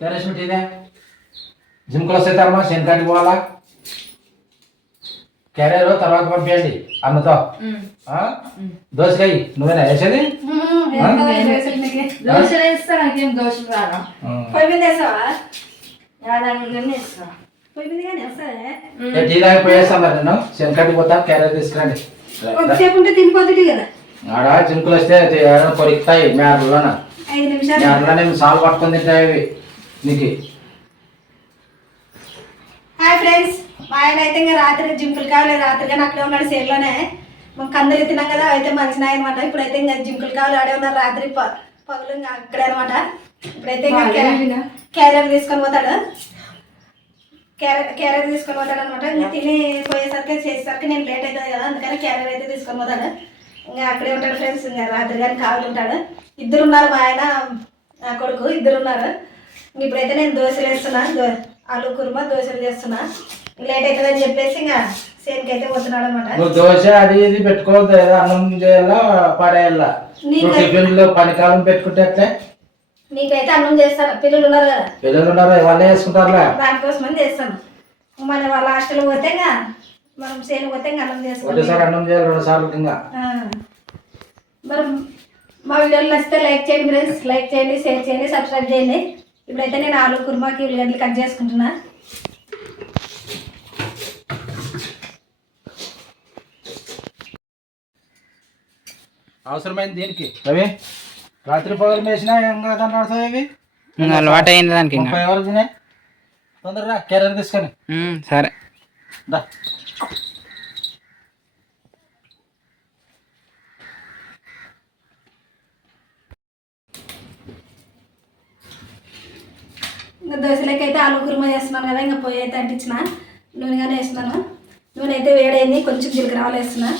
తెరసి పెట్టిదే జిమ్కి వస్తే తరమా శనికాడికి పోవాలా క్యారియర్ తర్వాత పంపించండి అన్నతో ఆ? దోసకాయ నువ్వేనా వేసేది దోశలు వేస్తా నాకేం దోశలు పొయ్యి మీద వేసావా టీ పోయేస్తా మరి నేను శనికాడికి పోతా క్యారియర్ తీసుకురండి ఉంటే తినిపోతుంది కదా ఆడ జింకులు వస్తే కొరికుతాయి మేరలోన నిమిషాలు మేరలోనే సాలు పట్టుకొని తింటాయి నీకు హాయ్ ఫ్రెండ్స్ మా ఆయన అయితే ఇంకా రాత్రి జింకులు కావాలి రాత్రి కానీ అక్కడే ఉన్నాడు సేల్లోనే మనం కందలు తిన్నాం కదా అయితే మంచిగా అనమాట ఇప్పుడైతే ఇంకా జింకులు కావాలి ఆడే ఉన్నారు. రాత్రి ప- పగులు ఇంకా అక్కడే అనమాట ఇప్పుడైతే ఇంకా క్యా- క్యారియర్ తీసుకొని పోతాడు. క్యారెట్ క్యారెట్ తీసుకొని పోతాడు అనమాట ఇంకా తిని పోయేసరికి చేసేసరికి నేను లేట్ అవుతుంది కదా అందుకని క్యారెట్ అయితే తీసుకొని పోతాడు. ఇంకా అక్కడే ఉంటాడు ఫ్రెండ్స్. ఇంకా రాత్రి కానీ కావాలి ఉంటాడు. ఇద్దరు ఉన్నారు మా ఆయన నా కొడుకు. ఇద్దరు ఉన్నారు. ఇప్పుడైతే నేను దోశలు వేస్తున్నా. దో- ఆలు కుర్మా దోశలు చేస్తున్నా. లేట్ అవుతుంది అని చెప్పేసి ఇంకా సేన్కి అయితే పోతున్నాడు అనమాట దోశ అది ఇది పెట్టుకోవద్దు. అన్నం చేయాలా పడేయాలా? టిఫిన్లో పనికాలం పెట్టుకుంటే నీకైతే అన్నం చేస్తాను. పిల్లలు ఉన్నారు కదా. పిల్లలు ఉన్నారు? వాళ్ళే వేసుకుంటారులే దానికోసమని చేస్తాను. మన వాళ్ళ హాస్టల్ పోతే ఇంకా మనం సేను పోతే ఇంకా అన్నం ఒకటేసారి అన్నం చేయాలి రెండు సార్లు ఇంకా. మరి మా వీడియోలు నచ్చితే లైక్ చేయండి ఫ్రెండ్స్. లైక్ చేయండి షేర్ చేయండి సబ్స్క్రైబ్ చేయండి. ఇప్పుడైతే నేను ఆలు కుర్మాకి ఉల్లిగడ్డలు కట్ చేసుకుంటున్నా. అవసరమైంది దేనికి. రవి రాత్రి పగలు మేసినా ఇంకా కన్నాడు ఇవి? అలవాటు అయింది దానికి ముప్పై వరకు తొందరగా కెరీర్ తీసుకొని. సరే. దా. ఇంకా దోశలకి అయితే ఆలు కుర్మా చేస్తున్నాను కదా ఇంకా పొయ్యి అయితే అంటించిన. నూనెగానే వేస్తున్నాను. నూనె అయితే వేడైంది కొంచెం జీలకర్ర ఆవాలు వేస్తున్నా.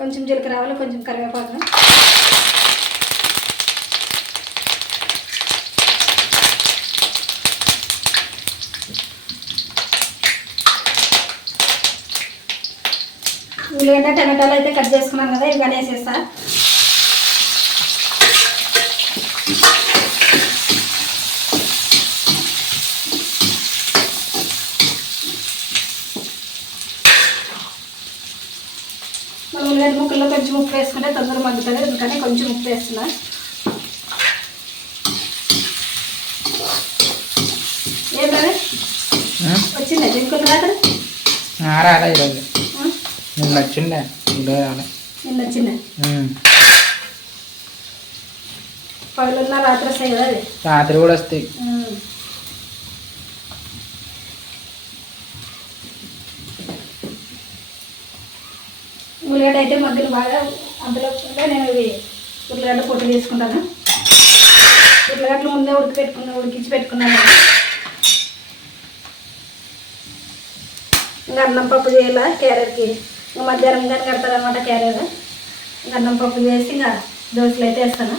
కొంచెం జీలకర్ర ఆవాలు కొంచెం కరివేపాకు. ఉల్లిగడ్డ టమాటాలు అయితే కట్ చేసుకున్నాను కదా ఇవన్నీ వేసేస్తా మనం ఉల్లిగడ్డ ముక్కల్లో కొంచెం ఉప్పు వేసుకుంటే తొందరగా మగ్గుతుంది అందుకని కొంచెం ఉప్పు వేస్తున్నా. ఏం రాదు వచ్చిందా? జింకులు రాత్రి ఆ, రాలే ఈరోజు. నిన్న వచ్చిండే నిన్న వచ్చిందా ఉమ్, పగలున్న రాత్రి వస్తాయి కదా రాత్రి కూడా వస్తాయి. ఉల్లిగడ్డ అయితే మధ్యలో బాగా అందులో కూడా నేను ఇవి ఉల్లిగడ్డ పొట్టు తీసుకుంటాను ఉల్లిగడ్డలు ముందే ఉడికి పెట్టుకున్నా ఉడికించి పెట్టుకున్నాను. ఇంకా అన్నం పప్పు చేయాల క్యారెట్కి? ఇంకా మధ్యాహ్నం కానీ కడతారనమాట క్యారెట్ ఇంకా అన్నం పప్పు చేసి ఇంకా దోశలు అయితే వేస్తాను.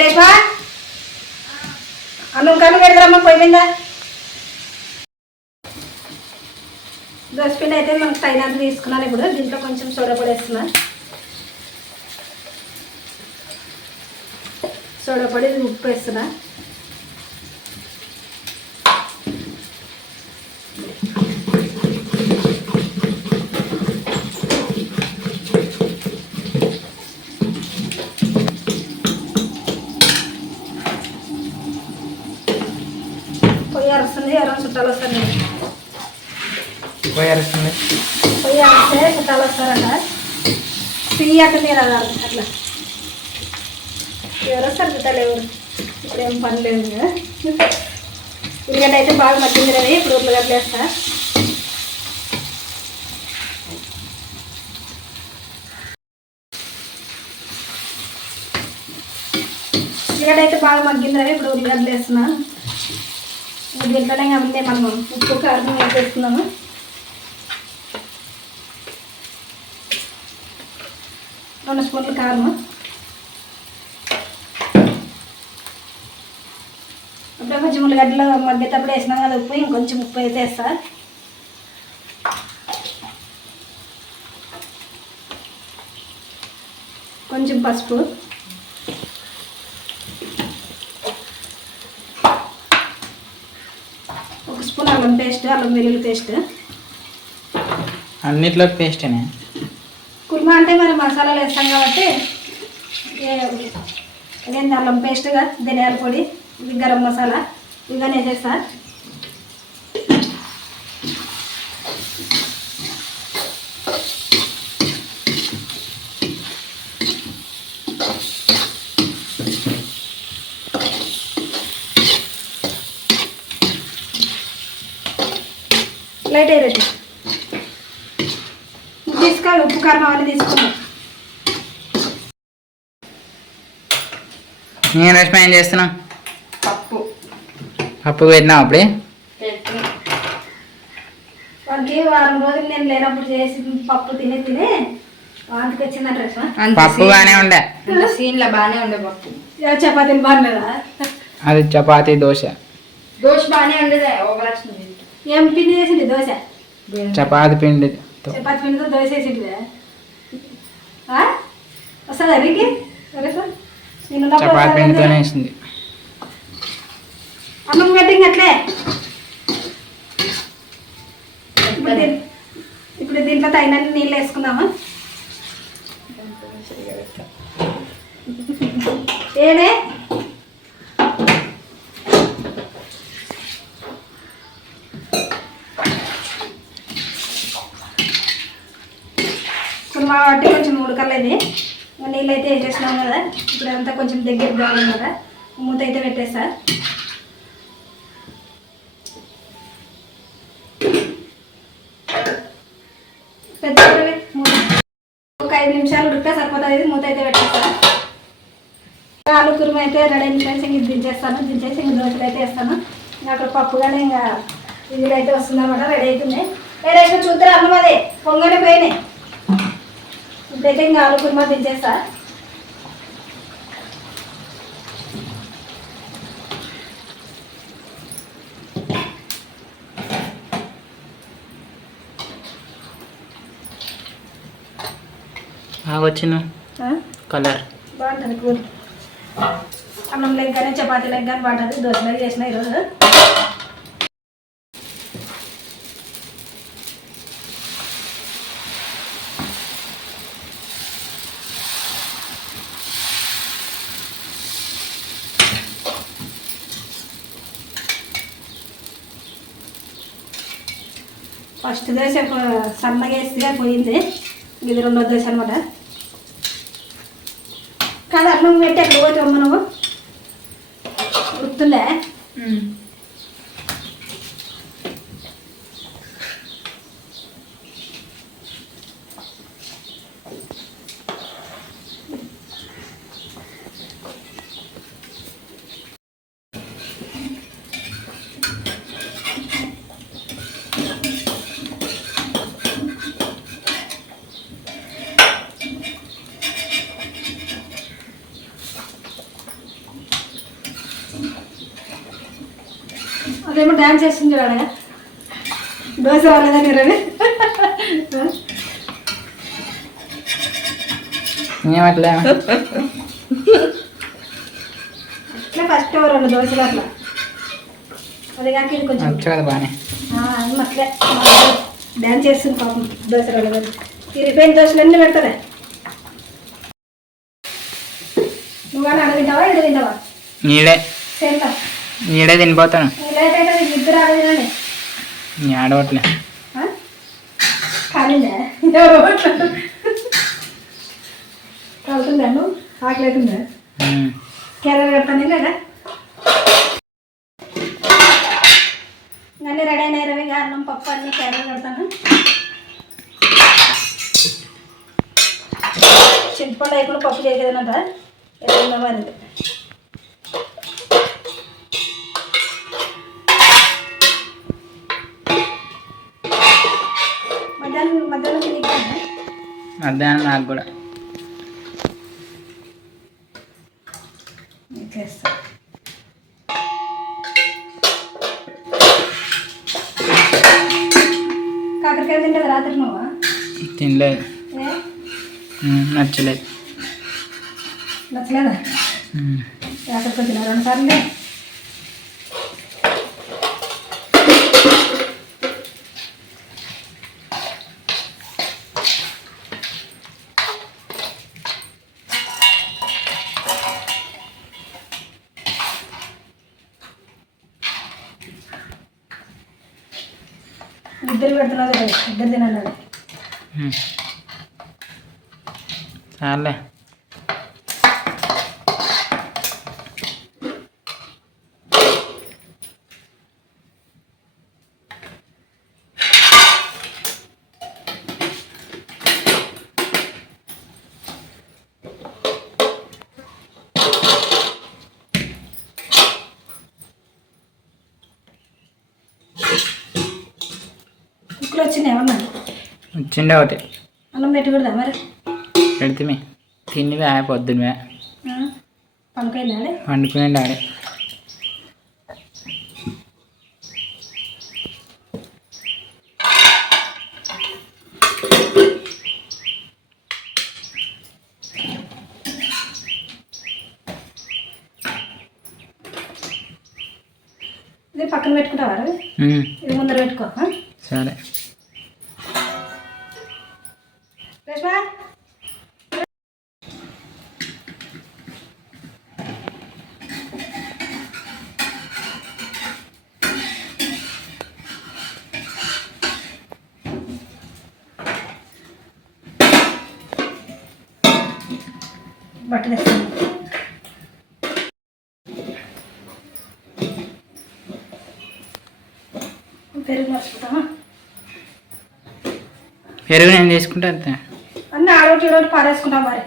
రేపా అన్నం కన్ను పెడతారమ్మా పోయిందా దోశ పిండి అయితే మనకు తగినంత తీసుకున్నాను ఇప్పుడు. దీంట్లో కొంచెం సోడా పొడి వేస్తున్నాను సోడా పొడి ఉప్పు వేస్తున్నా పొయ్యి అరుస్తుంది ఎవరైనా చుట్టాలు వస్తుంది పోయి అరుస్తుంది. పొయ్యి అరిస్తే చుట్టాలు వస్తారంట. తీయకండి రాదు అట్లా. ఎవరో వస్తారు ఇప్పుడు ఏం పని లేదు. కదా ఉల్లిగడ్డ అయితే బాగా మగ్గింది కదా ఇప్పుడు ఉల్లిగడ్డలు వేస్తా ఉల్లిగడ్డ అయితే బాగా మగ్గింది కదా ఇప్పుడు ఉల్లిగడ్డలు వేస్తున్నా ఇంకా దీంట్లోనే కాబట్టి మనం ఉప్పు కారం వేసేస్తున్నాము రెండు స్పూన్లు కారము. కొంచెం ఉల్లిగడ్డలు మగ్గేటప్పుడు వేసినాం కదా ఉప్పు ఇంకొంచెం ఉప్పు అయితే వేస్తా. కొంచెం పసుపు. ఒక స్పూన్ అల్లం పేస్ట్ అల్లం వెల్లుల్లి పేస్ట్. అన్నిట్లో పేస్టేనే కుర్మా అంటే మరి మసాలాలు వేస్తాం కాబట్టి అల్లం పేస్ట్గా ధనియాల పొడి గరం మసాలా. ఇవన్నీ వేసేస్తా లైట్ అయ్యేటట్టు తీసుకోవాలి ఉప్పు కారం అవన్నీ తీసుకున్నాం నేను రష్మ ఏం చేస్తున్నా అప్పుడే? పెట్టి వానికి వారం రోజులు నేను లేనప్పుడు చేసి పప్పు తిని తిని వాంతికి వచ్చిందంట రసం అంత పప్పు సీన్- బాగానే ఉండే. సీన్లో బాగానే ఉండే పప్పు. ఇక చపాతీలు బాగలేదా అది చపాతీ దోశ. దోశ బాగానే ఉండేది ఏం పిండి చేసింది దోశ? చపాతి పిండి. చపాతీ పిండితో దోశ వేసింది వస్తుందా చపాతి పిండితోనే వేసింది అన్నం కట్టింగ్ అట్లే. ఇప్పుడు ఇప్పుడు దీంట్లో తగినన్ని నీళ్ళు వేసుకుందామా? ఏదే? ఇప్పుడు మా కొంచెం ఉడకలేదు. నీళ్ళు అయితే వేసేసినాం కదా. ఇప్పుడు అంతా కొంచెం దగ్గర బాగుంది కదా. మూత అయితే పెట్టేస్తా. ఐదు నిమిషాలు ఉడికితే సరిపోతుంది మూత అయితే పెట్టేస్తాను ఆలు కురుమ అయితే రెడీ అయిన ఫ్రెండ్స్ ఇంక ఇది దించేస్తాను. దించేసి ఇంక దోశలు అయితే వేస్తాను. ఇంకా అక్కడ పప్పు కానీ ఇంకా ఇది అయితే వస్తుందన్నమాట రెడీ అవుతుంది వేరే అయితే చూద్దరు అన్నం అదే పొంగనే పోయినాయి. ఇప్పుడైతే ఇంకా ఆలు కురుమ దించేస్తాను వచ్చిన? కలర్ బాగుంటుంది కూర. అన్నం లెగ్ కానీ చపాతీ లెగ్ కానీ బాగుంటుంది దోశలకి చేసిన ఈరోజు. ఫస్ట్ దోశ సన్నగా వేస్తే పోయింది ఇది రెండో దోశ అనమాట కాదు అన్నం పెట్టి అక్కడ పోతే అమ్మ నువ్వు? గుర్తుండే అదేమో డ్యాన్స్ చేస్తుంది చూడగా దోశ వాళ్ళదని రవి ఏమట్లే? ఇట్లా ఫస్ట్ రెండు దోశలు అట్లా? అది కాక ఇది కొంచెం వచ్చు కదా బాగానే అట్లే. డ్యాన్స్ చేస్తుంది పాపం దోశ వాళ్ళని తిరిగిపోయిన దోశలు అన్నీ పెడతారా నువ్వు కానీ అడ తింటావా? ఇడ తింటావా? నీడే సేమ్ నీడే తినిపోతాను. ఆడవట్లే. కాలిందా? కాలుతుందా నువ్వు ఆకలి అవుతుందా. కేరళ కడతాను లేదా అన్నీ రెడీ అయినాయి రవి అన్నం పప్పు అన్నీ కేరళ కడతాను. చింతపండు అయిపోయి పప్పు చేసేదనంట ఎట్లా మరి. మధ్యాహ్నం నాకు కూడా. కాకరకాయ తినలేదు రాత్రి నువ్వా? తినలేదు. నచ్చలేదు. నచ్చలేదా? కాకరకాయ తిన రెండు సార్లు ఇద్దరు పెడుతున్నారు ఇద్దరు తినండి. చాలే. వచ్చిండే ఒకటి. అన్నం పెట్టకూడదా మరి? పెడితే తినివే పొద్దునవే పండుకైందా వండుకునే డాడీ? ఇది పక్కన పెట్టుకుంటావా ఇది ముందర పెట్టుకో? సరే. బట్టలు వేస్తాను పెరుగు మర్చిపోతామా పెరుగు నేను తీసుకుంటా అంతే. అన్నీ ఆడోటి ఈడోటి పారేసుకుంటాం మరి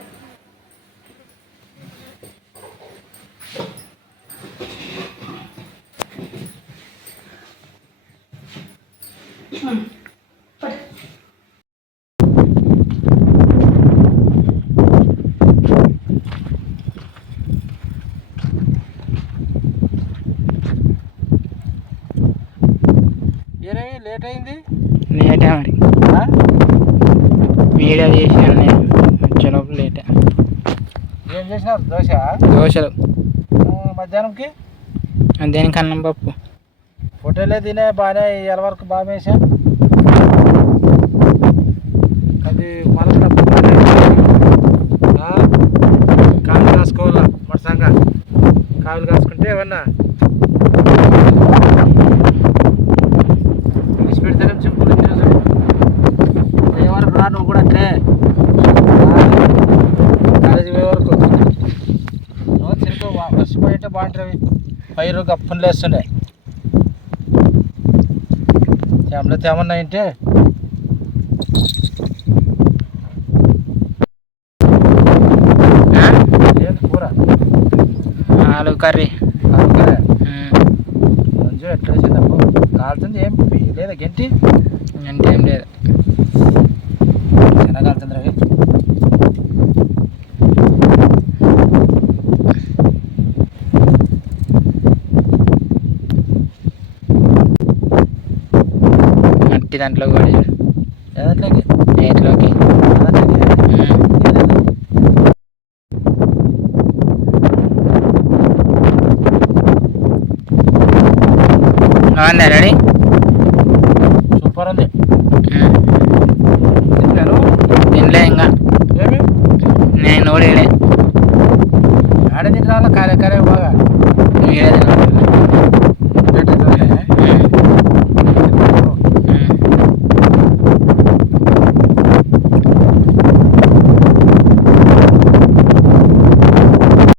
ఉమ్, పట్టు. లేట్ అయింది లేటే మరి వీడియో చేసాను నేను వచ్చేలోపు లేటే ఏం చేసినారు దోశ? దోశలు. మధ్యాహ్నంకి? దేనికి అన్నం పప్పు? హోటలే తినే బాగానే ఇవాళ వరకు బాగా వేసా అది మళ్ళీ కాలు కాసుకోవాలా? మరసంగా కాలు కాసుకుంటే ఏమన్నా తీసి పెడితేనే సింపుల్ ఏ వరకు రా నువ్వు కూడా అట్లే కాలేజీ పోయే వరకు నువ్వు తిరుగు వర్షపోయింటే బాగుంటుంది పైరు గప్పులు లేస్తుండే. తేమలో తేమన్నా ఏంటి? ఆ? ఏంటి కూర? ఆలు కర్రీ. కాకరే ఉమ్, మంచిగా ఎట్లా చేద్దాము కాలుతుంది ఏం? లేదా గెంటి? అంటే ఏం లేదు ఎలా కాలుతుంది రవి మట్టి దాంట్లో నేతిలోకి బాగుందా రెడీ? సూపర్ ఉంది తినలే ఇంకా. నేను ఈడే ఆడ తింటారా కాలే కాలే తిన్నాను